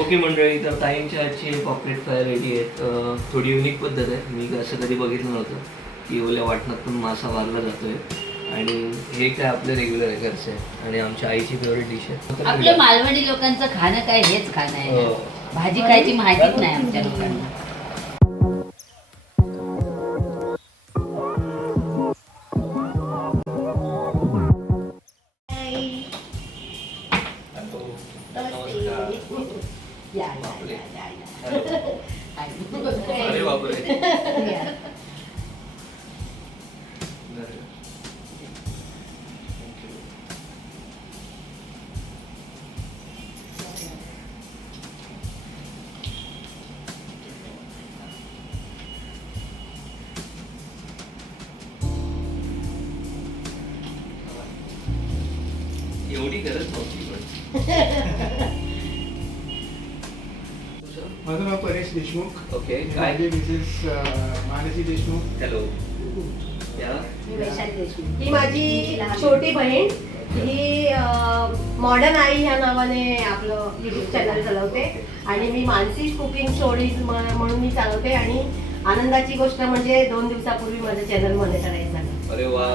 Okay मंडळी तर ताईंच्या आजची पॉपलेट फ्राय रेडी आहेत थोडी युनिक पद्धत आहे. मी असं कधी बघितलं नव्हतं की ओल्या वाटणातून मासा मारला जातोय. आणि हे काय आपले रेग्युलर आहे घरचे आहे. आणि आमच्या आईची फेवरेट डिश आहे. आपल्या मालवणी लोकांचं खाणं काय हेच खाणं आहे हो. भाजी खायची माहितीच नाही आमच्या लोकांना. एवढी गरज नव्हती पण. माझं नाव परेश देशमुख. ओके काय? माझी मिसेस मानसी देशमुख. हॅलो या. मी वैशाली देशमुख. ही माझी छोटी बहीण. ही मॉडर्न आई ह्या नावाने आपलं युट्यूब चॅनल चालवते. आणि मी मानसी कुकिंग स्टोरीज म्हणून मी चालवते. आणि आनंदाची गोष्ट म्हणजे दोन दिवसापूर्वी माझं चॅनलमध्ये करायचं अरे वा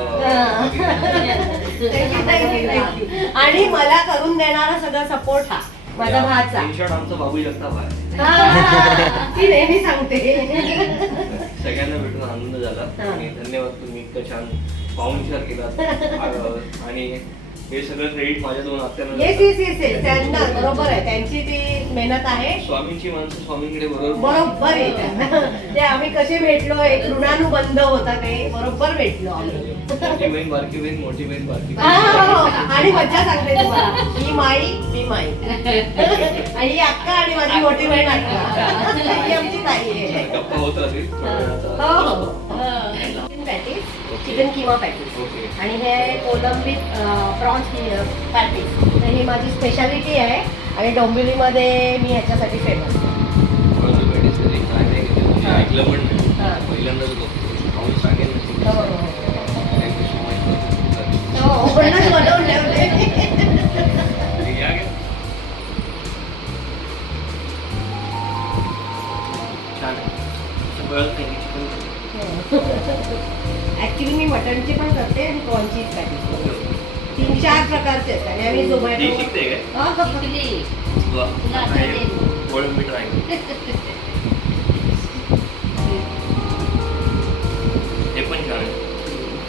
आणि मला करून देणारा सगळा सपोर्ट हा माझा भाचा. आमचा बाबू हा, ती नेहमी सांगते. सगळ्यांना भेटून आनंद झाला. आणि धन्यवाद तुम्ही इतकं छान पाहून विचार केला आणि हे सगळं क्रेडिट माझ्या दोन आत्यांना येस जातं. येस येस येस त्यांना बरोबर आहे. त्यांची ती मेहनत आहे. स्वामींची माणसं स्वामींकडे बरोबर बरोबर आहे. त्यांना. ते आम्ही कसे भेटलो? एक ऋणानुबंध होता ते. बरोबर भेटलो आम्ही. मोठी बहीण बारकी बहीण मोठी बहीण बारकी हा, बहीण. हो, हो. आणि मज्जा सांगते तुम्हाला. ही माई मी माई. आणि ही अक्का आणि माझी मोठी बहीण अक्का. ही आमची ताई आहे. गप्पा होत राहतील थोड्या वेळाचा. हो. हो. Chicken keema patties. आणि हे कोलंबी प्रॉन्स पॅटीस. तर ही माझी स्पेशालिटी आहे आणि डोंबिवलीमध्ये मी ह्याच्यासाठी फेमस हा. हा. छान ऍक्च्युली मी मटनची पण करते आणि प्रॉनची पॅटीस तीन चार प्रकारचे असतात आणि आम्ही ती झोमॅटो शिकते काय हा, हा, हा. वा. तुला आता येईल. हे पण छान आहे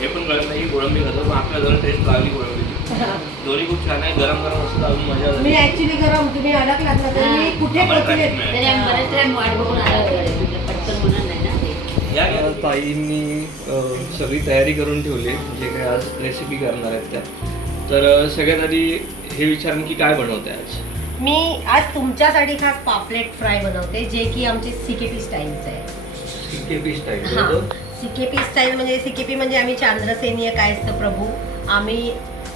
हे पण कळत नाही की कोळंबी खातो पण आपल्या जरा टेस्ट लागली कोळंबीची दोन्ही खूप छान आहे गरम गरम असतं अजून मजा मी झाली ऍक्च्युली गरम तुम्ही अडकलात ना तर मी कुठे आम्हाला पोचले traffic नाही. तरी आम्ही बरेच टाइम वाट बघून आलो. म्हणजे पटकन ते. या ताईंनी सगळी तयारी करून ठेवली जे काही आज रेसिपी करणार आहेत त्या. तर सगळ्यात आधी हे विचारून की काय बनवते आज? मी आज तुमच्यासाठी खास पापलेट फ्राय बनवते जे की आमचे सिकेपी स्टाईलचं आहे. केपी स्टाईल हा. सिकेपी स्टाईल म्हणजे सिकेपी म्हणजे आम्ही चांद्रसेनीय काय असतं प्रभू? आम्ही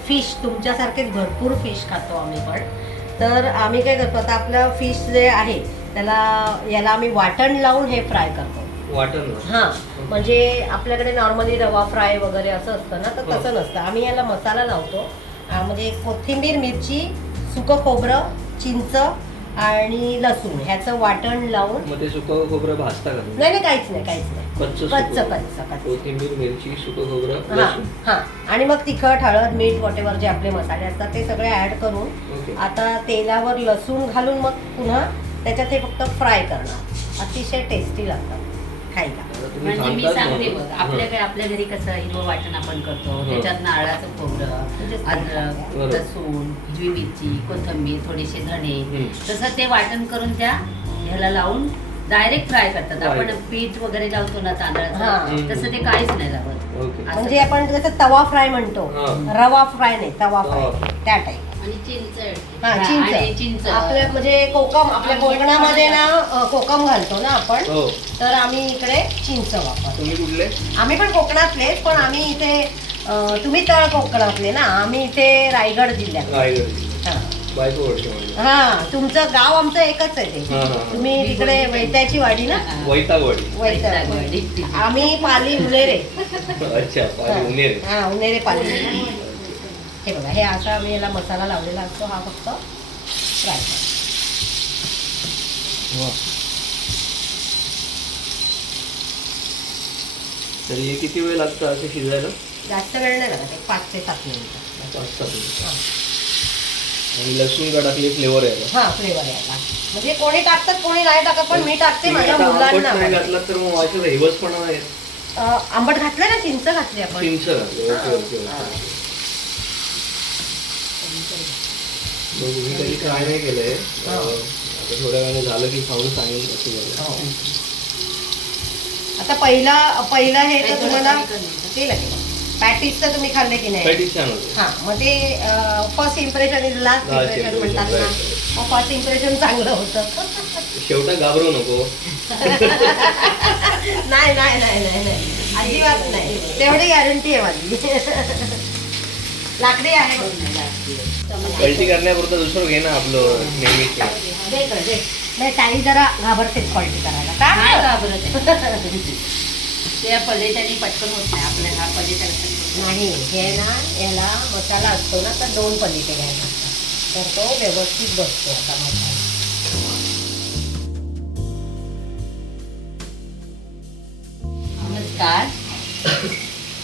फिश तुमच्यासारखेच भरपूर फिश खातो आम्ही पण. तर आम्ही काय करतो आता आपलं फिश जे आहे त्याला याला आम्ही वाटण लावून हे फ्राय करतो. वाटण हां म्हणजे आपल्याकडे नॉर्मली रवा फ्राय वगैरे असं असतं ना तर तसं नसतं. आम्ही याला मसाला लावतो. म्हणजे कोथिंबीर मिरची सुकं खोबरं चिंच आणि लसूण. ह्याचं वाटण लावून सुकं खोबरं भाजता का तुम्ही? नाही नाही काहीच नाही काहीच नाही. कच्चं कच्चं सुकं. कच्चं कच्चं कोथिंबीर मिरची सुकं खोबरं हा लसूण. हा. आणि मग तिखट हळद मीठ वॉटेवर जे आपले मसाले असतात ते सगळे ऍड करून ओके. आता तेलावर लसूण घालून मग पुन्हा त्याच्यात हे फक्त फ्राय करणार. अतिशय टेस्टी लागतात. खायला म्हणजे मी सांगते. बघ आपल्याकडे आपल्या घरी कसं हिरवं वाटण आपण करतो हो. त्याच्यात नारळाचं खोबरं अद्रक. लसूण हिरवी मिरची कोथिंबीर थोडेसे धणे. तसं ते वाटण करून त्या ह्याला लावून डायरेक्ट फ्राय करतात. आपण पीठ वगैरे लावतो ना हा. तांदळाचं तसं ते काहीच नाही लावत म्हणजे आपण जसं तवा फ्राय म्हणतो. रवा फ्राय नाही तवा फ्राय. त्या टाईप हा आणि चिंच. आपल्या म्हणजे कोकम आपल्या कोकणामध्ये ना अ, कोकम घालतो ना आपण हो. तर आम्ही इकडे चिंच वापरतो. तुम्ही कुठले? आम्ही पण कोकणातलेच पण आम्ही इथे अ, तुम्ही तळ कोकणातले ना आम्ही इथे रायगड जिल्ह्यात. रायगड हा. बायको म्हणजे हा तुमचं गाव आमचं एकच आहे हा, हा, ते हा. तुम्ही तिकडे वैत्याची वाडी ना? वैतागवाडी. वैतागवाडी. आम्ही पाली उनेरे. अच्छा पाणी हा उनेरे पाली. हे बघा हे असा आम्ही याला मसाला लावलेला असतो हा फक्त फ्राय तर हे किती वेळ लागतं असं शिजायला? जास्त वेळ नाही लागत एक पाच ते सात मिनिटं. पाच सात मिनिटं. आणि लसूण का टाकली फ्लेवर यायला हा फ्लेवर यायला म्हणजे कोणी टाकतात कोणी नाही टाकत पण मी टाकते माझ्या मुलांना. घातलं तर मग वाचलं हेवसपणा आहे. अं, आंबट घातलं ना चिंच घातली आपण. चिंच घातलं ओके ओके हा. ओके मग मी ट्राय नाही केलंय. हो. आता थोड्या वेळाने झालं की खाऊन सांगेन कसं झालं. हो. आता पहिला पहिला हे तर तुम्हाला. केलं की पॅटीस तर तुम्ही खाल्ले की नाही? पॅटीस छान होते. हा मग ते first impression is last Last impression impression, म्हणतात ना. right. मग फर्स्ट इम्प्रेशन चांगलं होतं. शेवटा घाबरू नको. नाही नाही नाही नाही नाही. अजिबात नाही. तेवढी गॅरंटी आहे माझी. लाकडी आहे. पलटी करण्यापुरतं दुसरं घे ना आपलं नेहमीच ताई जरा घाबरतेच क्वालिटी करायला नाही का घाबरत. त्या पलेटाने पटकन होत नाही आपल्या हा पलेटा. नाही हे ना याला मसाला असतो ना तर दोन पलिटे घ्यायला लागतात तर तो व्यवस्थित बसतो आता मसाला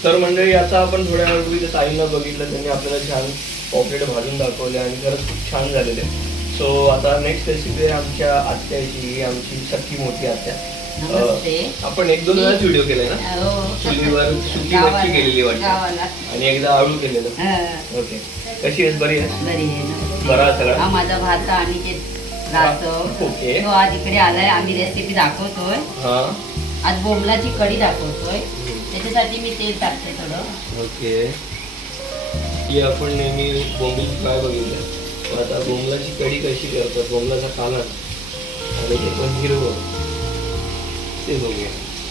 तर मंडळी आता आपण थोड्या वेळापूर्वी ताईंना बघितलं त्यांनी आपल्याला छान पॉपलेट भाजून दाखवले आणि खरंच खूप छान झालेले. सो आता नेक्स्ट रेसिपी आहे आमच्या आत्याची आमची सख्खी मोठी आत्या. आपण एक दोन वेळा व्हिडिओ केलाय ना? हो. चुलीवर सुकी मच्छी केलेली वाटतं. आणि एकदा आळू केलेलं. हा, ओके. कशी आहेस? बरी आहे बरी सगळा? हा माझा भात आणि ओके. आज इकडे आलाय. आम्ही रेसिपी दाखवतोय. आज बोंबलाची कढी दाखवतोय. त्याच्यासाठी मी तेल टाकते थोडं. ओके. ही आपण नेहमी बोंबील फ्राय बघितलं पण आता बोंबलाची कढी कशी करतात बोंबलाचा काला आणि ते पण हिरवं. ते बघूया.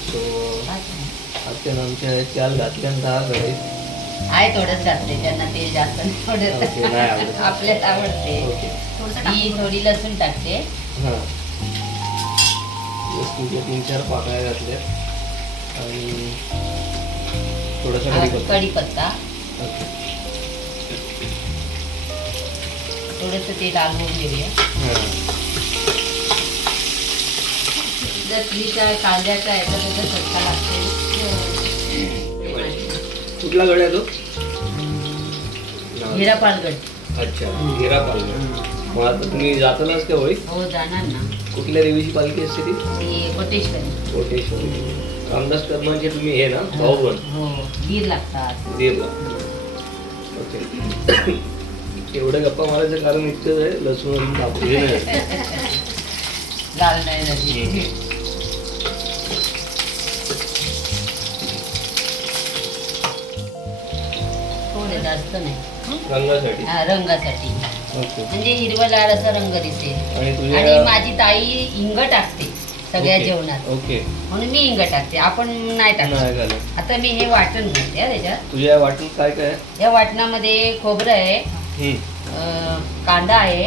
सो आत्यानं आमच्या त्याल घातल्या दहा कडे आहे थोडंच घातले त्यांना तेल जास्त. आवडत. आपल्याला आवडते. ही थोडी लसूण टाकते. हां. तीन चार पाकळ्या घातल्या. आणि थोडासा कढीपत्ता. ओके. थोडस तेल आलवून घेऊया. जर कांद्याचा याचा त्याचा चटका लागते कुठला गड आहे तो हिरा पालगड अच्छा हिरा मग आता तुम्ही जातानाच का होई हो जाणार ना. कुठल्या देवीची पालखी असते ती? ती कोटेश्वरी. कोटेश्वरी. रामदास कर्मांचे तुम्ही हे ना भाऊ पण हो गीर लागतात. देवला ओके. एवढं गप्पा मारायचं कारण इतकंच आहे लसूण कापले नाही. लाल नाही झाली. थोडे जास्त नाही. रंगासाठी? हा रंगासाठी. ओके. म्हणजे हिरवा लाल असा रंग दिसेल. आणि आणि तुझ्या माझी ताई हिंग टाकते. सगळ्या ओके, जेवणात. ओके. म्हणून मी हिंग टाकते आपण नाही घालत. आता मी हे वाटण घालते हा त्याच्यात. तुझ्या वाटून काय काय? या वाटणामध्ये खोबरं आहे हम्म, अं, कांदा आहे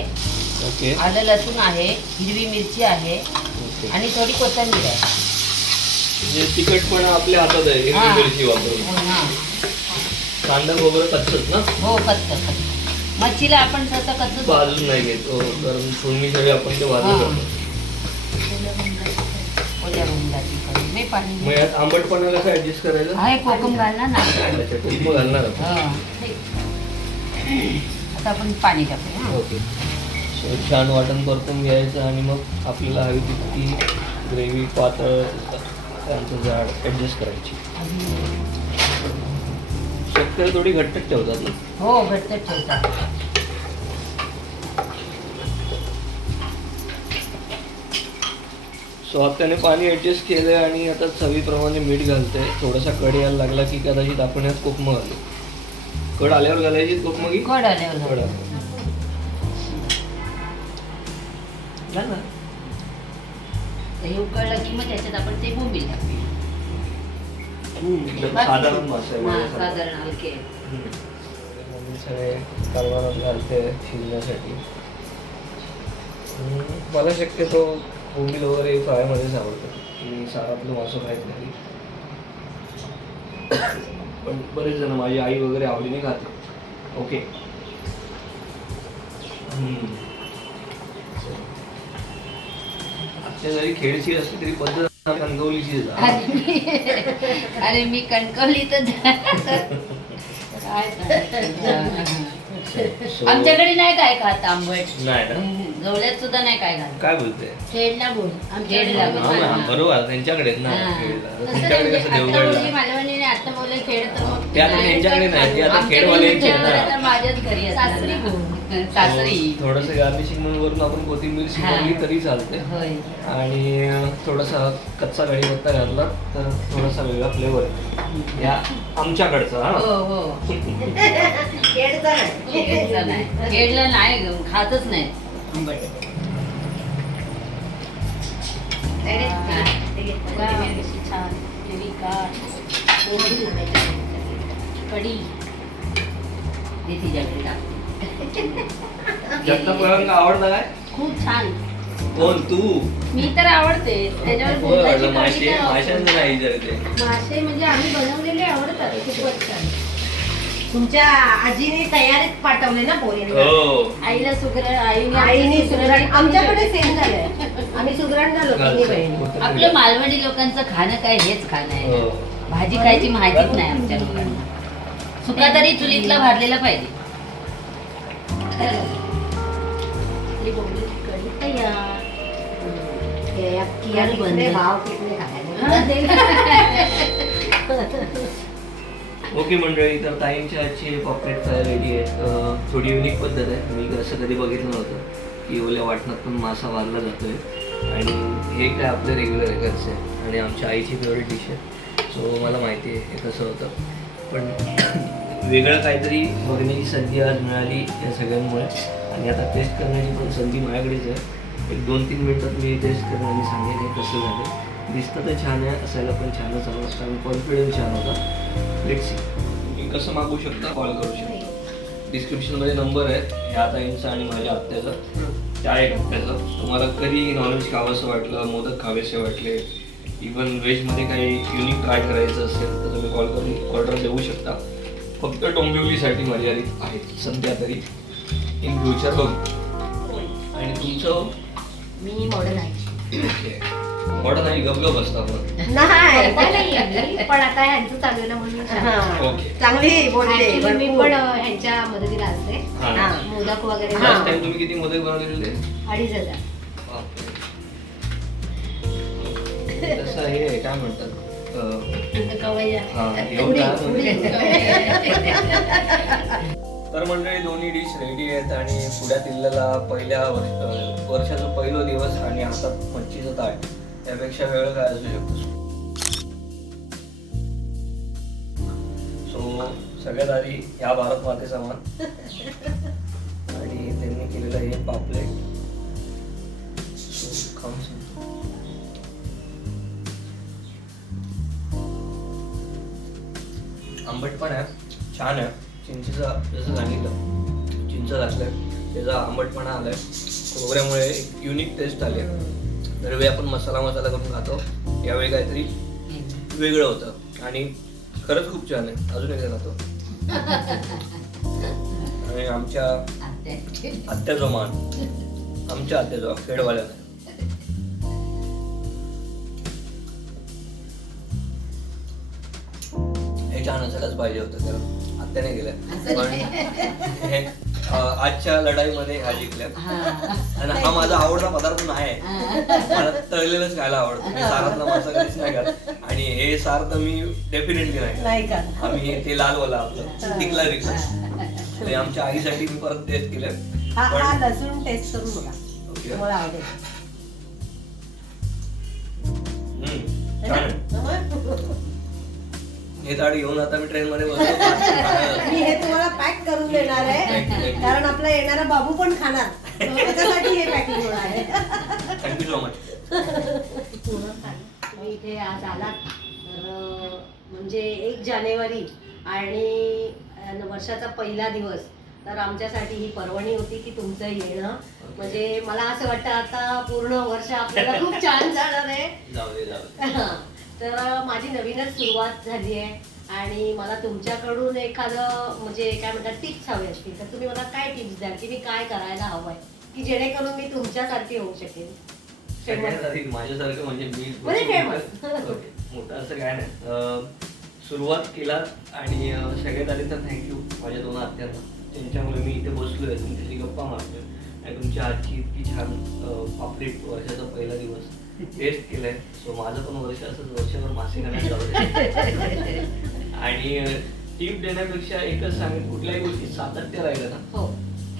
ओके. आलं लसूण आहे हिरवी मिरची आहे ओके. आणि थोडी कोथिंबीर आहे. म्हणजे तिखटपणा आपल्या हातात आहे हा. हिरवी मिरची वापरून. हो ना. कांदा खोबरं कच्चच ना? हो कच्च कच्च मच्छीला आपण कच्च भाजून नाही घेत. हो कारण वेळी आपण ते हा. नाही पाणी मग यात आंबटपणा कसा ऍडजस्ट करायचा आहे कोकम घालणार ना अच्छा कुंभ घालणार आपण. हा. आता आपण पाणी टाकू हा. ओके सो छान वाटण परतून घ्यायचं आणि मग आपल्याला हवी तितकी ग्रेव्ही पातळ त्यांचं जाड ॲडजस्ट करायची शक्यतो थोडी घट्टच ठेवतात ना हो घट्ट ठेवतात सो आता त्याने पाणी ॲडजस्ट केलं आणि आता चवीप्रमाणे मीठ घालते थोडासा कड यायला लागला की कदाचित आपण यात कोकम घालू कड आल्यावर घालायची कोकम की कड आल्यावर कड घाल. आल्यावर. घाल ना. हे उकळलं की मग त्याच्यात आपण ते बोंबील टाकूया एकदम साधारण मासा आहे माझ्यासारखा. साधारण हलके मम्मी सगळे घालते शिजण्यासाठी मला शक्यतो बोंबील वगैरे फ्रायमध्येच आवडतं. मी सारातलं मासं खायत नाही. पण बरेच जण माझी आई वगैरे आवडीने खाते ओके. ते जरी खेळची असली तरी पद्धत कणकवलीचीच आहे. अरे मी- कणकवली तर आमच्याकडे नाही काय खात आंबट. नाही ना? गवल्यात सुद्धा नाही काय घालत. काय बोलते खेडला बोल. खेडला बोल. हा ना, बरोबर. त्यांच्याकडेच ना हा. खेळला. तसं तुमच्याकडे म्हणजे कसं आता बोलली देवगडला मालवणीने आता बोलले खेळ तर मग ते आता त्यांच्याकडे नाही ते आता ना. आता माझ्याच घरी असणार सासरी ना. बोल. सासरी. थोडस गार्निशिंग म्हणून वरून आपण कोथिंबीर शिकवली हा. तरी चालते होय. आणि थोडासा कच्चा कढीपत्ता घातला तर थोडासा वेगळा फ्लेवर या आमच्याकडचा हा. हो हो. नाही खेडला नाही. खेडला नाही ग, खातच नाही. आवडता काय? खूप छान. कोण तू? मी तर आवडते. त्याच्यावर गुळाची वाटलं मासे माशांचं नाही म्हणजे आम्ही बनवलेले आवडतात. खूपच छान. तुमच्या आजीने तयारीत पाठवले ना पोरींना हो. आईला सुग्र आईने आईने सुगरण आमच्याकडे सेम झालंय. आम्ही सुगरण झालो तिन्ही बहिणी आपलं मालवणी लोकांचं खाणं काय हेच खाणं आहे. हो. भाजी खायची माहितीच नाही आमच्या लोकांना. सुका तरी चुलीतला भाजलेला पाहिजे. आपली कढी तयार बंद. भाव किती खायला? ते- ओके मंडळी तर ताईंच्या आजची पॉकेट फ्राय रेडी आहेत थोडी युनिक पद्धत आहे. मी असं कधी बघितलं नव्हतं की ओल्या वाटणात पण मासा मारला जातोय. आणि हे काय आपलं रेग्युलर आहे घरचं आहे आणि आमच्या आईची फेवरेट डिश आहे. सो मला माहिती आहे हे कसं होतं. पण वेगळं काहीतरी बघण्याची संधी आज मिळाली या सगळ्यांमुळे. आणि आता टेस्ट करण्याची पण संधी माझ्याकडेच आहे. एक दोन तीन मिनटात मी टेस्ट करेन आणि सांगेन हे कसं झालं. दिसतं तर छान आहे असायला पण छानच हवं असतं आणि कॉन्फिडन्स छान होता. लेट सी तुम्ही कसं मागू शकता? कॉल करू शकता. डिस्क्रिप्शनमध्ये नंबर आहे ह्या ताईंचा आणि माझ्या आत्याचा. त्या एक आत्याचा. तुम्हाला कधी नॉनव्हेज खावंसं वाटलं? मोदक खावेसे वाटले? इवन व्हेजमध्ये काही युनिक ट्राय करायचं असेल तर तुम्ही कॉल करून ऑर्डर देऊ शकता. फक्त डोंबिवलीसाठी मर्यादित आहे. सध्या तरी. इन फ्युचर बघू. आणि तुमचं? मी मॉडर्न आहे. गपगप असतं आपण नाही पण आता ह्यांचं चालू आहे ना म्हणून. हा. ओके चांगली बोलते Actually मी भरपूर. पण अं, ह्यांच्या मदतीला असते हां हा. मोदक वगैरे हा. लास्ट टाइम तुम्ही किती मोदक बनवलेले अडीच हजार तसं हे आहे, काय म्हणतात अं, कवय्या हा, पुढे, एवढा पुढे. तर मंडळी दोन्ही डिश रेडी आहेत आणि पुण्यात इल्ल्याला पहिल्या वर्ष अं, वर्षाचा पहिला दिवस आणि हातात मच्छीचं ताट त्यापेक्षा वेळ काय असू शकतो. सो सगळ्यात आधी या भारत माते समान. आणि त्यांनी केलेलं हे पापलेट. खाऊन आंबट पण आहे. छान आहे. चिंचेचा जसं सांगितलं चिंच घातलंय. त्याचा आंबटपणा आलाय. खोबऱ्यामुळे एक युनिक टेस्ट आली दरवेळी आपण मसाला मसाला करून खातो. यावेळी काहीतरी वेगळं होतं. आणि खरंच खूप छान आहे. अजून एकदा खातो. आणि आमच्या आत्या. आत्याचा मान आमच्या आत्याचा खेडवाल्याला हे छान असायलाच पाहिजे होतं कारण आत्याने गेल्या पण आजच्या लढाईमध्ये ह्या जिंकल्या हा. आणि हा माझा आवडता पदार्थ नाही. आहे मला तळलेलंच खायला आवडतं. मी सारातला मासा कधीच नाही खात. आणि हे सार तर मी डेफिनेटली नाही आम्ही ते लालवाला आपलं. टिकला रिक्स. ते आमच्या आईसाठी मी परत टेस्ट केलं हा हा लसूण टेस्ट करून बघा. आवडेल. हे ताट घेऊन आता मी ट्रेन मध्ये बसलो. मी हे तुम्हाला पॅक करून देणार आहे. कारण आपला येणारा बाबू पण खाणार. त्याच्यासाठी हे पॅकिंग होणार आहे. थँक्यू सो मच तुम्ही इथे आज आलात. तर म्हणजे एक जानेवारी आणि वर्षाचा पहिला दिवस. तर आमच्यासाठी ही पर्वणी होती की तुमचं येणं. म्हणजे मला असं वाटतं आता पूर्ण वर्ष आपल्याला खूप छान जाणार आहे. तर माझी नवीनच सुरुवात झाली आहे आणि मला तुमच्याकडून एखादं म्हणजे काय म्हणतात टिप्स हवे असतील. तर तुम्ही मला काय टिप्स द्याल की मी काय करायला हवं आहे की जेणेकरून मी तुमच्यासारखी होऊ शकेन? सगळ्यात आधी माझ्यासारखं म्हणजे मी म्हणजे famous. ओके. मोठं असं काय नाही. अं, सुरुवात केला आणि अं, सगळ्यात आधी तर थँक्यू माझ्या दोन आत्यांना. त्यांच्यामुळे मी इथे बसलोय तुमच्याशी गप्पा मारतोय. आणि तुमच्या आजची इतकी छान अं, पापलेट वर्षाचा पहिला दिवस. टेस्ट केलाय. सो माझं पण वर्ष असंच वर्षभर मासे दे. आणि टीप देण्यापेक्षा एकच सांगेन कुठल्याही गोष्टी सातत्य राहिलं ना हो.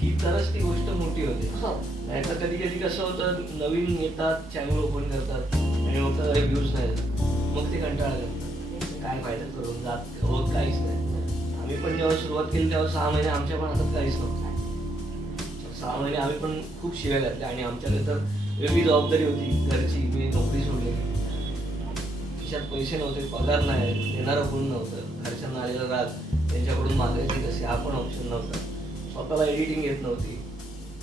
की तरच ती गोष्ट मोठी होते. हो. नाहीतर कधी कधी कसं होतं नवीन येतात चॅनल ओपन करतात आणि होतं अरे व्ह्यूज नाही. मग ते कंटाळा करतात काय फायदा करून जात होत काहीच नाही. आम्ही पण जेव्हा सुरुवात केली तेव्हा सहा महिने आमच्या पण हातात काहीच नव्हतं. सहा महिने आम्ही पण खूप शिव्या घातल्या आणि आमच्याकडे तर वेगळी जबाबदारी होती घरची. मी नोकरी सोडली. खिशात पैसे नव्हते पगार नाही देणारं कोण नव्हतं. घरच्यांना आलेला राग त्यांच्याकडून मागायची कसे हा पण ऑप्शन नव्हता. स्वतःला एडिटिंग येत नव्हती.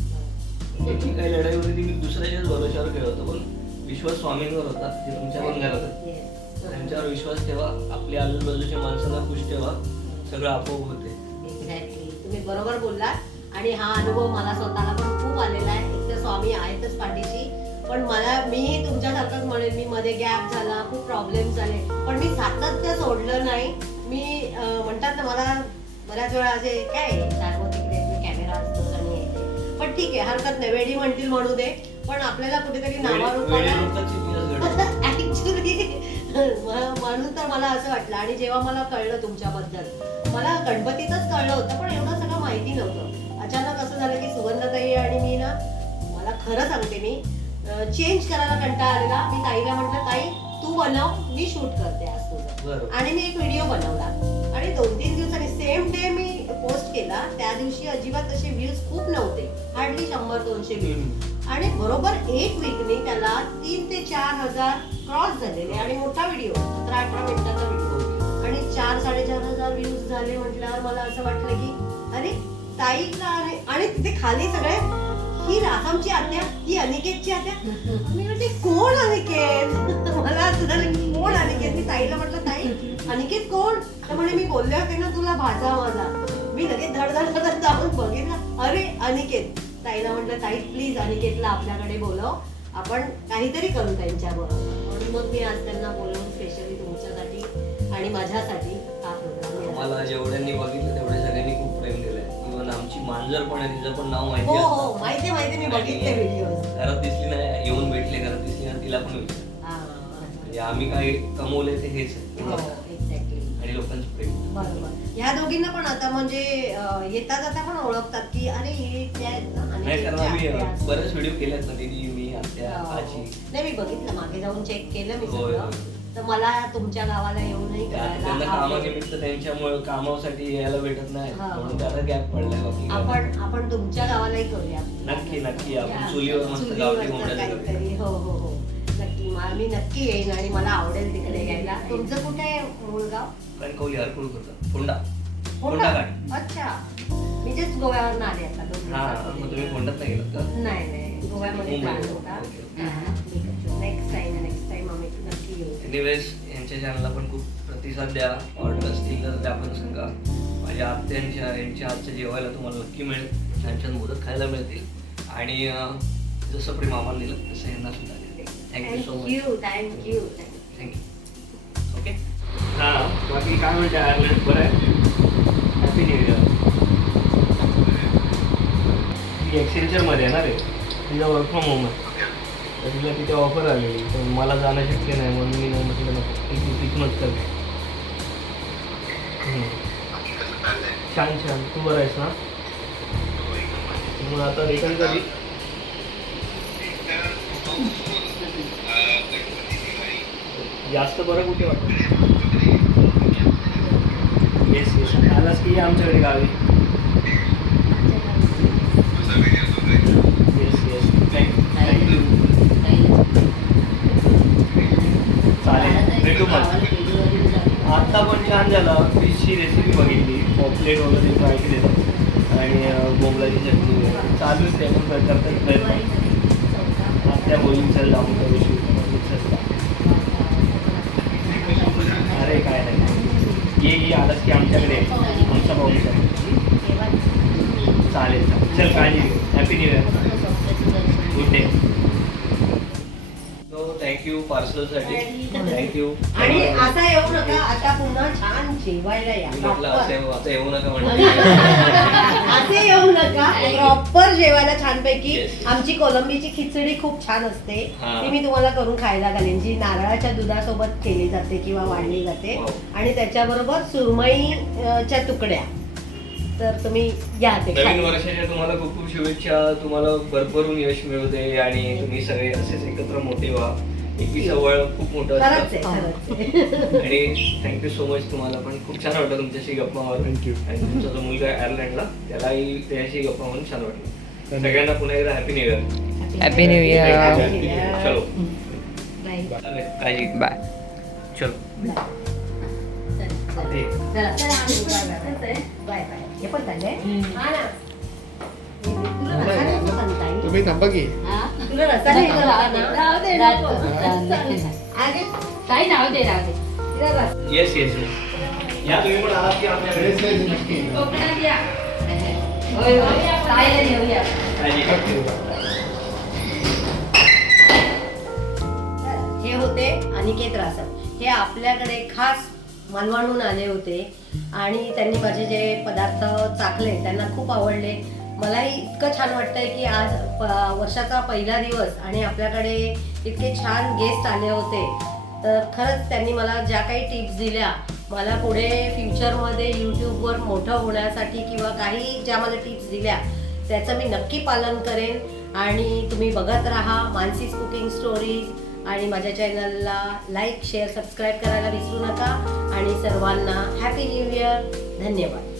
म्हणजे त्याची काही लढाई होती ती मी दुसऱ्याच्याच भरोश्यावर खेळत होतो पण विश्वास स्वामींवर होता ते तुमच्या पण घरात आहे. त्यांच्यावर विश्वास ठेवा आपल्या आजूबाजूच्या माणसांना खुश ठेवा सगळं आपोआप होते. तुम्ही बरोबर बोललात. आणि हा अनुभव मला स्वतःला पण खूप आलेला आहे. एक तर स्वामी आहेतच पाठीशी. पण मला मी तुमच्यासारखंच म्हणेन मी मध्ये गॅप झाला खूप प्रॉब्लेम झाले पण मी सातत्य सोडलं नाही. मी म्हणतात ना मला बऱ्याच वेळा असे काय कॅमेरा असतो आणि ते. पण ठीक आहे हरकत नाही. वेडी म्हणतील म्हणू दे. पण आपल्याला कुठेतरी नावारूपाला म्हणून तर मला असं वाटलं. आणि जेव्हा मला कळलं तुमच्याबद्दल मला गणपतीतच कळलं होतं पण एवढं सगळं माहिती नव्हतं. झालं की सुगंधताई आणि मी ना मला खरं सांगते मी चेंज करायला कंटाळा आलेला. मी ताईला म्हटलं ताई तू बनव मी शूट करते आज तुझं. बरोबर. आणि मी एक व्हिडिओ बनवला. आणि दोन तीन दिवसांनी सेम डे मी पोस्ट केला. त्या दिवशी अजिबात असे व्ह्यूज खूप नव्हते. हार्डली शंभर दोनशे व्ह्यूज आणि बरोबर एक वीकने त्याला तीन ते चार हजार क्रॉस झालेले. आणि मोठा व्हिडिओ सतरा अठरा मिनिटाचा व्हिडिओ आणि चार साडेचार हजार व्ह्यूज झाले म्हटल्यावर मला असं वाटलं की अरे ताईला आहे आणि तिथे खाली सगळे ही राहमची आत्या ही अनिकेतची आत्या. मी म्हणते कोण अनिकेत? मला असं झालं की कोण अनिकेत? मी ताईला म्हटलं ताई अनिकेत कोण? तर म्हणे मी बोलले होते ना तुला भाजा माझा. मी लगेच धडधड धडधड जाऊन बघितलं अरे अनिकेत. ताईला म्हटलं ताई प्लीज अनिकेतला आपल्याकडे बोलव. आपण काहीतरी करू त्यांच्या बरोबर म्हणून मग मी आज त्यांना बोलवून स्पेशली तुमच्यासाठी आणि माझ्यासाठी हा प्रोग्राम मला जेवढ्यांनी बघितलं तेवढ्या सगळ्यांनी मांजर पण आहे तिचं पण नाव माहिती हो असतं. हो माहिती माहिती मी बघितले व्हिडिओ घरात दिसली नाही येऊन भेटले घरात दिसली ना तिला पण म्हणजे आम्ही काय कमवले ते हेच आहे. हो आणि लोकांचं प्रेम बरोबर ह्या दोघींना पण आता म्हणजे अं, येता जाता पण ओळखतात की अरे हे त्या आहेत ना आणि नाही कारण आम्ही अं. बरेच व्हिडिओ केलेत ना दीदी मी आत्या हो. आजी नाही मी बघितलं मागे जाऊन चेक केलं मी होय, सगळं होय. तर मला तुमच्या गावाला येऊनही त्यांना आवडेल. कामानिमित्त त्यांच्यामुळे कामासाठी यायला भेटत नाही हा. म्हणून त्याला गॅप पडलाय बाकी नाही. आपण आपण तुमच्या गावालाही करूया नक्की, नक्की. आपण या, चुलीवर मस्त गावठी कोंबड्याचं करूया. काहीतरी हो हो हो नक्की मा- मी नक्की येईन आणि मला आवडेल तिकडे यायला तुमचं कुठे आहे मूळ गाव कणकवली हरकुळ होतं फोंडा फोंडा? अच्छा मी तेच गोव्यावरून आले आता दोन हा दिवसापूर्वी. मग तुम्ही फोंडात नाही गेलात का नाही नाही गोव्यामध्ये मुंबई. प्लॅन होता. एनिवेज यांच्या चॅनलला पण खूप प्रतिसाद द्या. ऑर्डर असतील तर त्या पण सांगा. माझ्या आत्यांच्या यांच्या आजच्या जेवायला तुम्हाला नक्की मिळेल. छान छान मोदक खायला मिळतील. आणि जसं प्रेम आम्हाला दिलं तसं यांना सुद्धा thank you so much thank you thank you okay हां बाकी काय म्हणते आयर्लंड बरं आहे? हॅपी न्यू इयर एक्सेंचरमध्ये आहे ना रे तिला वर्क फ्रॉम होम आहे. तर तिला तिथे ऑफर आलेली. पण मला जाणं शक्य नाही म्हणून मी नाही म्हटलं नको. ती तिथूनच कर छान छान. तू बरं आहेस ना? मग आता रिटर्न कधी? जास्त बरं कुठे वाटतं? येस येस आलास की आमच्याकडे गावी? आत्ता पण छान झालं. फिशची रेसिपी बघितली. पॉपलेट वगैरे ट्राय केलेलं. आणि अं, बोंबलाची चटणी वगैरे. चालूच आहे पण करतात प्रयत्न आत्या बोलून चल जाऊन करू शूट अरे काय नाही. ये ये आलास की आमच्याकडे. आमचा पाहू चालेल चालेल. चल काळजी happy new year good day पार्सलसाठी thank you आणि आता येऊ नका आता पुन्हा छान जेवायला या म्हटलं. असं येऊ- नका म्हणलं असे येऊ नका प्रॉपर जेवायला छानपैकी Yes. आमची कोलंबीची खिचडी खूप छान असते हा. ती मी तुम्हाला करून खायला घालेन जी नारळाच्या दुधासोबत केली जाते किंवा वाढली जाते Wow. आणि त्याच्याबरोबर सुरमईच्या तुकड्या तर तुम्ही या ते नवीन. वर्षाच्या तुम्हाला खूप खूप शुभेच्छा तुम्हाला भरभरून यश मिळू दे आणि तुम्ही सगळे असेच एकत्र मोठे व्हा एकी जवळ खूप मोठं खरंच आहे असतं खरंच आहे. आणि थँक्यू सो मच तुम्हाला पण खूप छान वाटलं तुमच्याशी गप्पा मारून Thank you. आणि तुमचा जो मुलगा आहे आयर्लंडला त्यालाही त्याच्याशी गप्पा मारून छान वाटलं सगळ्यांना पुन्हा एकदा happy new year happy new year New Year. चलो Bye. चालेल, काळजी घे. बाय चलो चला. चला चला आम्ही बाय बाय हे पण चाललंय हा? तुम्ही थांबा की. हा? दे, राहतो. येस येस या तुम्ही पण आलात की आपल्याकडे नक्की. कोकणात या. होय होय. घेऊया. हे होते अनिकेत रासप हे आपल्याकडे खास मालवणहून आले होते आणि त्यांनी माझे जे पदार्थ चाखले त्यांना खूप आवडले. मलाही इतकं छान वाटतंय की आज प- वर्षाचा पहिला दिवस आणि आपल्याकडे इतके छान गेस्ट आले होते. तर खरंच त्यांनी मला ज्या काही टिप्स दिल्या मला पुढे फ्युचरमध्ये यूट्यूबवर मोठं होण्यासाठी किंवा काही ज्या मला टिप्स दिल्या त्याचं मी नक्की पालन करेन. आणि तुम्ही बघत राहा मानसीज कुकिंग स्टोरीज आणि माझ्या चॅनलला लाईक शेअर सबस्क्राईब करायला विसरू नका. आणि सर्वांना हॅपी न्यू इयर धन्यवाद.